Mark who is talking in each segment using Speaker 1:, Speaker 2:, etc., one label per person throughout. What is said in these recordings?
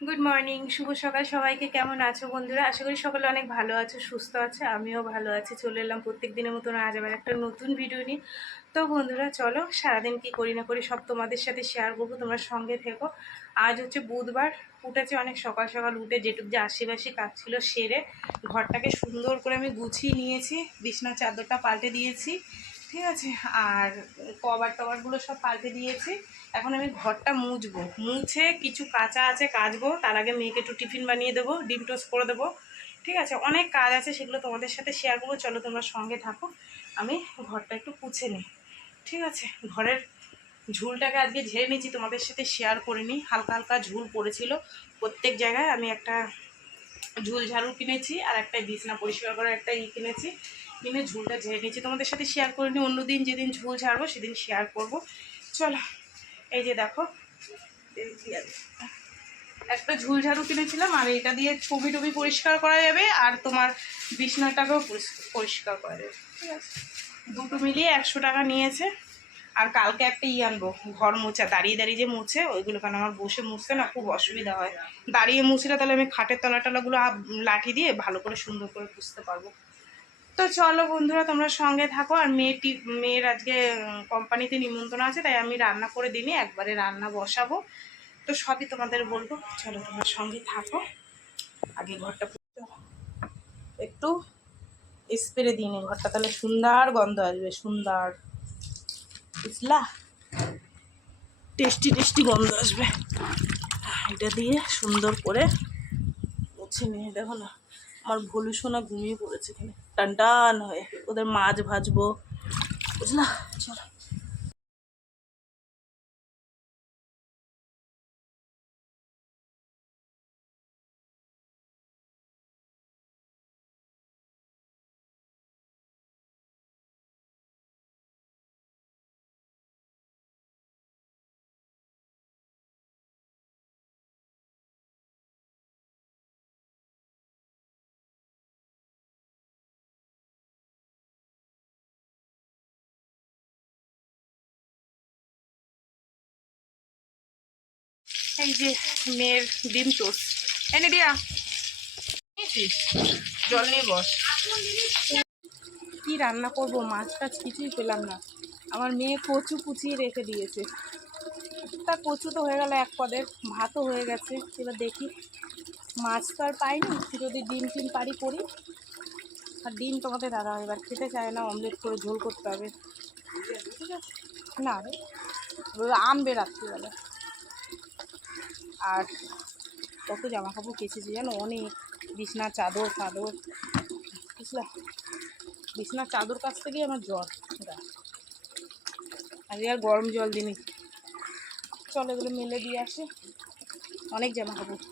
Speaker 1: Good morning শুভ সকাল সবাইকে। কেমন আছো বন্ধুরা? আশা করি সকলে অনেক ভালো আছো, সুস্থ আছে, আমিও ভালো আছি। চলে এলাম প্রত্যেক দিনের মতন আজ আবার একটা নতুন ভিডিও নিয়ে। তো বন্ধুরা, চলো সারাদিন কি করি না করি সব তোমাদের সাথে শেয়ার করব, তোমরা সঙ্গে থেকো। আজ হচ্ছে বুধবার, উঠেছে অনেক সকাল সকাল উঠে যেটুক যে আশিবাসি কাজ ছিল সেরে ঘরটাকে সুন্দর করে আমি গুছিয়ে নিয়েছি বিছনার চাদরটা পাল্টে দিয়েছি। ঠিক আছে? আর কভার টভারগুলো সব পাল্টে দিয়েছি। এখন আমি ঘরটা মুছবো। মুছে কিছু কাঁচা আছে কাচবো, তার আগে মেয়েকে একটু টিফিন বানিয়ে দেবো, ডিম টোস্ট করে দেবো। ঠিক আছে? অনেক কাজ আছে, সেগুলো তোমাদের সাথে শেয়ার করব। চলো তোমরা সঙ্গে থাকো। আমি ঘরটা একটু পুছে নিই। ঠিক আছে? ঘরের ঝুলটাকে আজকে ঝেড়ে নিয়েছি, তোমাদের সাথে শেয়ার করে নিই। হালকা হালকা ঝুল পড়েছিল। প্রত্যেক জায়গায় আমি একটা ঝুল ঝাড়ু কিনেছি আর একটা বিছনা পরিষ্কার করার একটা ই কিনেছি। কিনে ঝুলটা ঝেড়ে নিয়েছি। তোমাদের সাথে শেয়ার করে নিই। অন্যদিন যেদিন ঝুল ঝাড়বো, সেদিন শেয়ার করব। চলো, এই যে দেখো একটা। ঝুল ঝাড়ু কিনেছিলাম আর এটা দিয়ে ছবি টবি পরিষ্কার করা যাবে আর তোমার বিছনাটাকেও পরিষ- পরিষ্কার করা যাবে। ঠিক আছে? দুটো মিলিয়ে একশো টাকা নিয়েছে। আর কালকে একটা ই আনব, ঘর মোছা, দাঁড়িয়ে দাঁড়িয়ে যে মুছে, ওইগুলো কারণ আমার বসে মুছতে না খুব অসুবিধা হয়। দাঁড়িয়ে মুছলে তাহলে আমি খাটের তলা টলাগুলো লাঠি দিয়ে ভালো করে সুন্দর করে পুষতে পারব। তো চলো বন্ধুরা, তোমরা সঙ্গে থাকো, আর মেয়েটি মেয়ের আজকে কোম্পানিতে নিমন্ত্রণ আছে, তাই আমি রান্না করে দিনই একবারে রান্না বসাবো। তো সবই তোমাদের বলব, চলো তোমরা সঙ্গে থাকো। আগে ঘরটা একটু স্প্রে দিই নি, ঘরটা তাহলে সুন্দর গন্ধ আসবে, সুন্দর। বুঝলা টেস্টি টেস্টি গন্ধ আসবে। এটা দিয়ে সুন্দর করে মুছে নিয়ে দেখো না, আমার ভলু সোনা ঘুমিয়ে পড়েছে এখানে। টান টান হয়ে। ওদের মাছ ভাজবো। বুঝলা? চলো। এই যে মেয়ের ডিম টোস্ট। এনে দিয়া? জল নিয়ে বস। কি রান্না করব? মাছ টাছ কিছুই পেলাম না। আমার মেয়ে কচু কুচিয়ে রেখে দিয়েছে। তা কচু তো হয়ে গেল এক পদের ভাতও হয়ে গেছে। এবার দেখি। মাছ তো আর পাইনি যদি ডিম টিম পারি করি। আর ডিম তোমাদের দাদা এবার খেতে চায় না অমলেট করে ঝোল করতে হবে। ঠিক আছে না রে আনবে রাত্রিবেলা আর কত জামা কাপড় কেচেছি জানো? অনেক বিছনা, চাদর চাদর বুঝলা? বিছনা, চাদর কাছ থেকেই আমার জ্বর আর আর গরম জল দিনই চলো এগুলো মেলে দিয়ে আসে। অনেক জামা কাপড়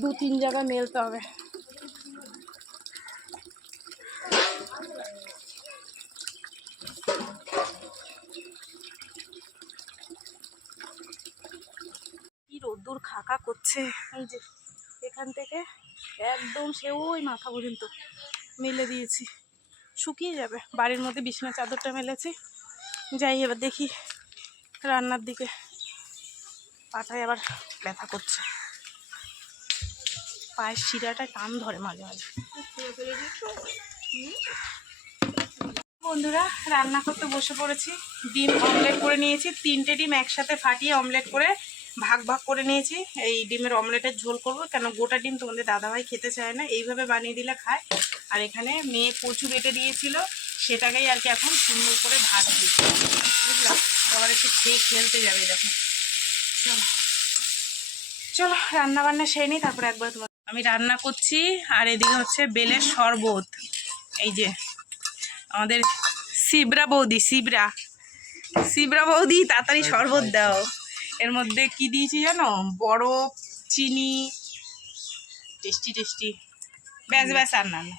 Speaker 1: দু তিন জায়গায় মেলতে হবে কি রোদ্দুর খাকা করছে। এই যে, এখান থেকে একদম সে ওই মাথা পর্যন্ত মেলে দিয়েছি। শুকিয়ে যাবে। বাড়ির মধ্যে বিছনা চাদরটা মেলেছি। যাই, এবার দেখি রান্নার দিকে। পাটায় আবার ব্যথা করছে। পায়ের শিরাটা টান ধরে মাঝে মাঝে। বন্ধুরা, রান্না করতে বসে পড়েছি। ডিম অমলেট করে নিয়েছি। তিনটে ডিম একসাথে ফাটিয়ে অমলেট করে ভাগ ভাগ করে নিয়েছি। এই ডিমের অমলেটের ঝোল করব। কেন গোটা ডিম তোমাদের দাদাভাই খেতে চায় না। এইভাবে বানিয়ে দিলে খায়। আর এখানে মেয়ে কচু বেটে দিয়েছিল। সেটাকেই আর কি এখন সুন্দর করে ভাত দিচ্ছি বুঝলাম আবার একটু খেয়ে খেলতে যাবে দেখো। চলো। চলো রান্না বান্না সেই নিই তারপরে একবার তোমার আমি রান্না করছি আর এদিকে হচ্ছে বেলের শরবত। এই যে আমাদের শিবরা বৌদি শিবরা। শিবরা বৌদি তাড়াতাড়ি শরবত দাও। এর মধ্যে কি দিয়েছি জানো? বরফ চিনি। Tasty tasty. ব্যাস ব্যাস আর না না।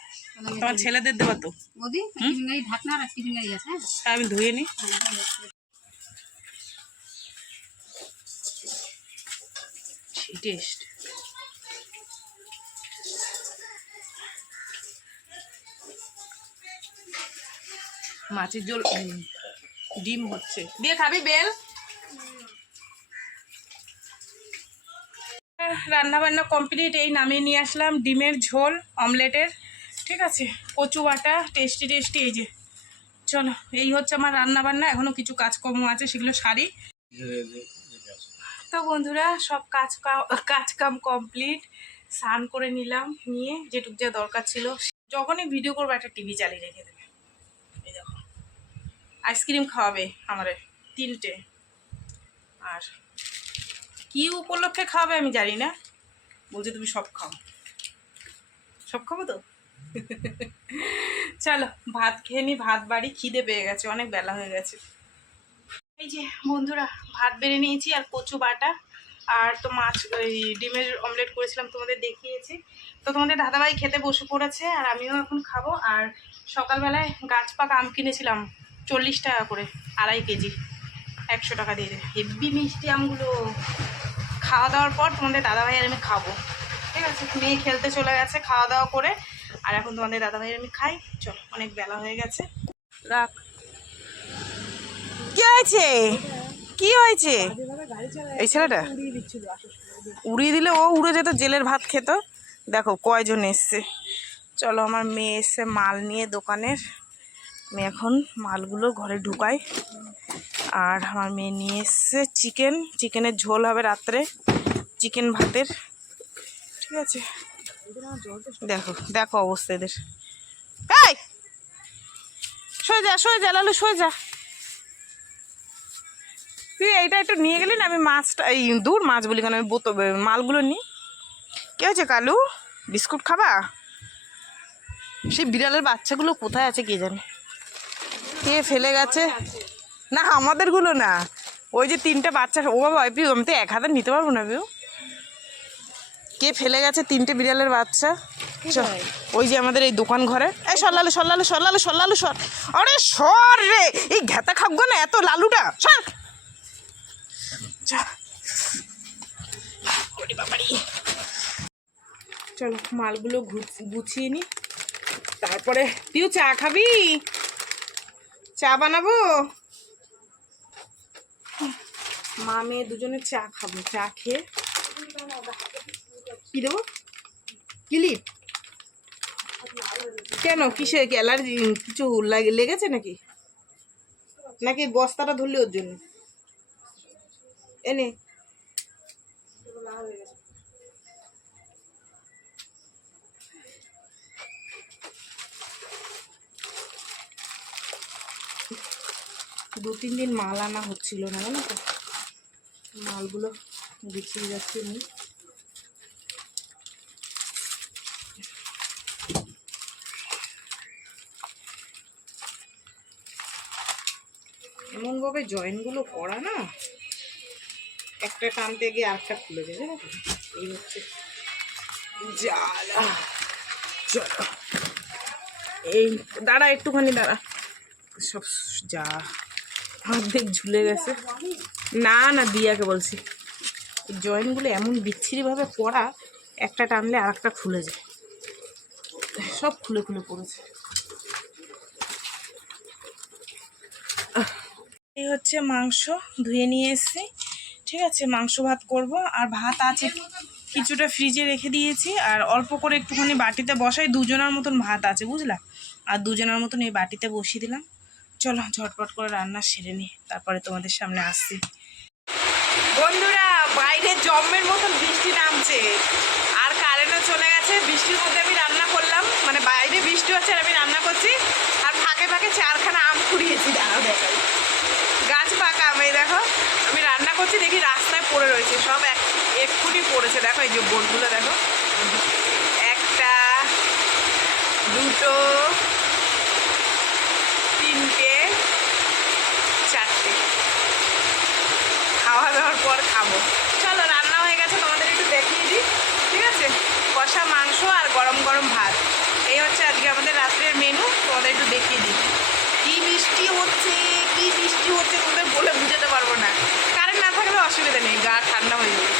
Speaker 1: তোমার ছেলেদের দেবো তো।
Speaker 2: হ্যাঁ?
Speaker 1: আমি ধুয়ে নিই টেস্ট। মাছের ঝোল ডিম হচ্ছে। দিয়ে খাবি বেল? রান্না বান্না কমপ্লিট এই নামিয়ে নিয়ে আসলাম। ডিমের ঝোল, অমলেটের, ঠিক আছে? কচু বাটা টেস্টি টেস্টি এই যে। চলো, এই হচ্ছে আমার রান্না বান্না এখনও কিছু কাজকর্ম আছে, সেগুলো সারি। তো বন্ধুরা, সব কাজ কা- কাজ কাম কমপ্লিট স্নান করে নিলাম, নিয়ে যেটুক যা দরকার ছিল। যখনই ভিডিও করব, একটা টিভি চালিয়ে রেখে দেবে। এই দেখো। আইসক্রিম খাওয়াবে আমারে, তিনটে। আর কি উপলক্ষে খাওয়াবে আমি জানি না। বলছে, তুমি সব খাও। সব খাব তো? চলো, ভাত খেয়ে নি, ভাত, বাড়ি, খিদে পেয়ে গেছে, অনেক বেলা হয়ে গেছে। এই যে বন্ধুরা, ভাত বেড়ে নিয়েছি আর কচু বাটা আর তো মাছ, ওই ডিমের অমলেট করেছিলাম তোমাদের দেখিয়েছি। তো তোমাদের দাদাভাই খেতে বসে পড়েছে আর আমিও এখন খাব। আর সকালবেলায় গাছ পাকা আম কিনেছিলাম, চল্লিশ টাকা করে, আড়াই কেজি। একশো টাকা দিয়ে দেবে হেব্বি মিষ্টি আমগুলো। খাওয়া দাওয়ার পর তোমাদের দাদাভাই আর আমি খাব। ঠিক আছে? মেয়ে খেলতে চলে গেছে খাওয়া দাওয়া করে। আর এখন তোমাদের দাদাভাই আর আমি খাই। চলো, অনেক বেলা হয়ে গেছে। রাখ। কি হয়েছে? কি হয়েছে? এই ছেলেটা? উড়িয়ে দিলে ও উড়ে যেত, জেলের ভাত খেত। দেখো কয়জন এসছে। চলো, আমার মেয়ে এসছে মাল নিয়ে দোকানের। আমি এখন মালগুলো ঘরে ঢুকাই। আর আমার মেয়ে নিয়ে এসছে চিকেন। চিকেনের ঝোল হবে রাত্রে। চিকেন ভাতের। ঠিক আছে? দেখো দেখো অবস্থা এদের। এই! সয়ে যা সয়ে যা, লালু সয়ে যা। তুই এইটা একটু নিয়ে গেলি না? আমি মাছটা, এই দূর মাছ বলি কেন? আমি বোতো, মালগুলো নিই। কে হয়েছে কালু? বিস্কুট খাবা? সেই বিড়ালের বাচ্চাগুলো কোথায় আছে কে জানে? কে ফেলে গেছে। না আমাদেরগুলো না। ওই যে তিনটে বাচ্চা ও বাবা পিউ আমি তো এক হাতে নিতে পারব না পিউ কে ফেলে গেছে তিনটে বিড়ালের বাচ্চা? ওই যে আমাদের এই দোকান ঘরে। এই সরলালু সরলালু সরলালু সরলালু সর আরে সর রে! এই ঘেতা খাবগো না এত লালুটা। সর। চলো মালগুলো গুছিয়ে নি। তারপরে তুই চা খাবি? চা বানাবো? মা মেয়ে দুজনে চা খাব, চা খেয়ে। কি দেবো? ক্লিপ? কেন? কিসে? অ্যালার্জি? কিছু লাগে লেগেছে নাকি? নাকি বস্তাটা ধরলে ওর জন্য? এনে। দু তিন দিন মাল আনা হচ্ছিল না, জানো তো? মালগুলো গুছিয়ে যাচ্ছে নি এমনভাবে জয়েন্টগুলো করা না, একটা টানতে গিয়ে আরেকটা খুলে যাবে না তো? এই হচ্ছে জ্বালা। এই, দাঁড়া একটুখানি, দাঁড়া। সব যা অর্ধেক ঝুলে গেছে। না না, দিয়াকে বলছি। জয়েন্টগুলো এমন বিচ্ছিরিভাবে পড়া, একটা টানলে আর একটা খুলে যায়। সব খুলে খুলে পড়েছে। এই হচ্ছে মাংস, ধুয়ে নিয়ে এসেছি। ঠিক আছে, মাংস ভাত করব। আর ভাত আছে, কিছুটা ফ্রিজে রেখে দিয়েছি। আর অল্প করে একটুখানি বাটিতে বসাই, দুজনের মতন ভাত আছে, বুঝলা? আর দুজনের মতন এই বাটিতে বসিয়ে দিলাম। চলো ঝটপট করে রান্না সেরে নিই, তারপরে তোমাদের সামনে আসছি। বন্ধুরা, বাইরে জম্মের মতন বৃষ্টি নামছে। আর কারেন্টও চলে গেছে, বৃষ্টির মধ্যে আমি রান্না করলাম। মানে বাইরে বৃষ্টি হচ্ছে আর আমি রান্না করছি। আর ফাঁকে ফাঁকে চারখানা আম কুড়িয়েছি, দাঁড়াও দেখাই। গাছ পাকা আম, এই দেখো, আমি রান্না করছি, দেখি রাস্তায় পড়ে রয়েছে, সব এক এক্ষুনি পড়েছে। দেখো, এই যে বোর্ডগুলো দেখো। একটা, দুটো তিনটে চারটে খাওয়া দাওয়ার পর খাব চলো রান্না হয়ে গেছে তোমাদের একটু দেখিয়ে দিই ঠিক আছে কষা মাংস আর গরম গরম ভাত এই হচ্ছে আজকে আমাদের রাত্রের মেনু তোমাদের একটু দেখিয়ে দিই কি বৃষ্টি হচ্ছে কি হচ্ছে তোমাদের বলে বুঝাতে পারব না। কারেন্ট না থাকলে অসুবিধা নেই, গা ঠান্ডা হয়ে যাবে।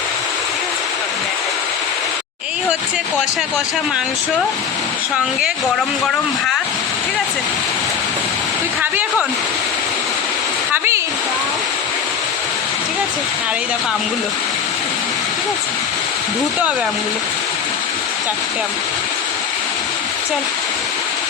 Speaker 1: এই হচ্ছে কষা কষা মাংস, সঙ্গে গরম গরম ভাত, ঠিক আছে? তুই খাবি এখন? খাবি? ঠিক আছে। আর এই দেখো আমগুলো। ঠিক আছে? ধুতে হবে আমগুলো। চারটে আম। চল।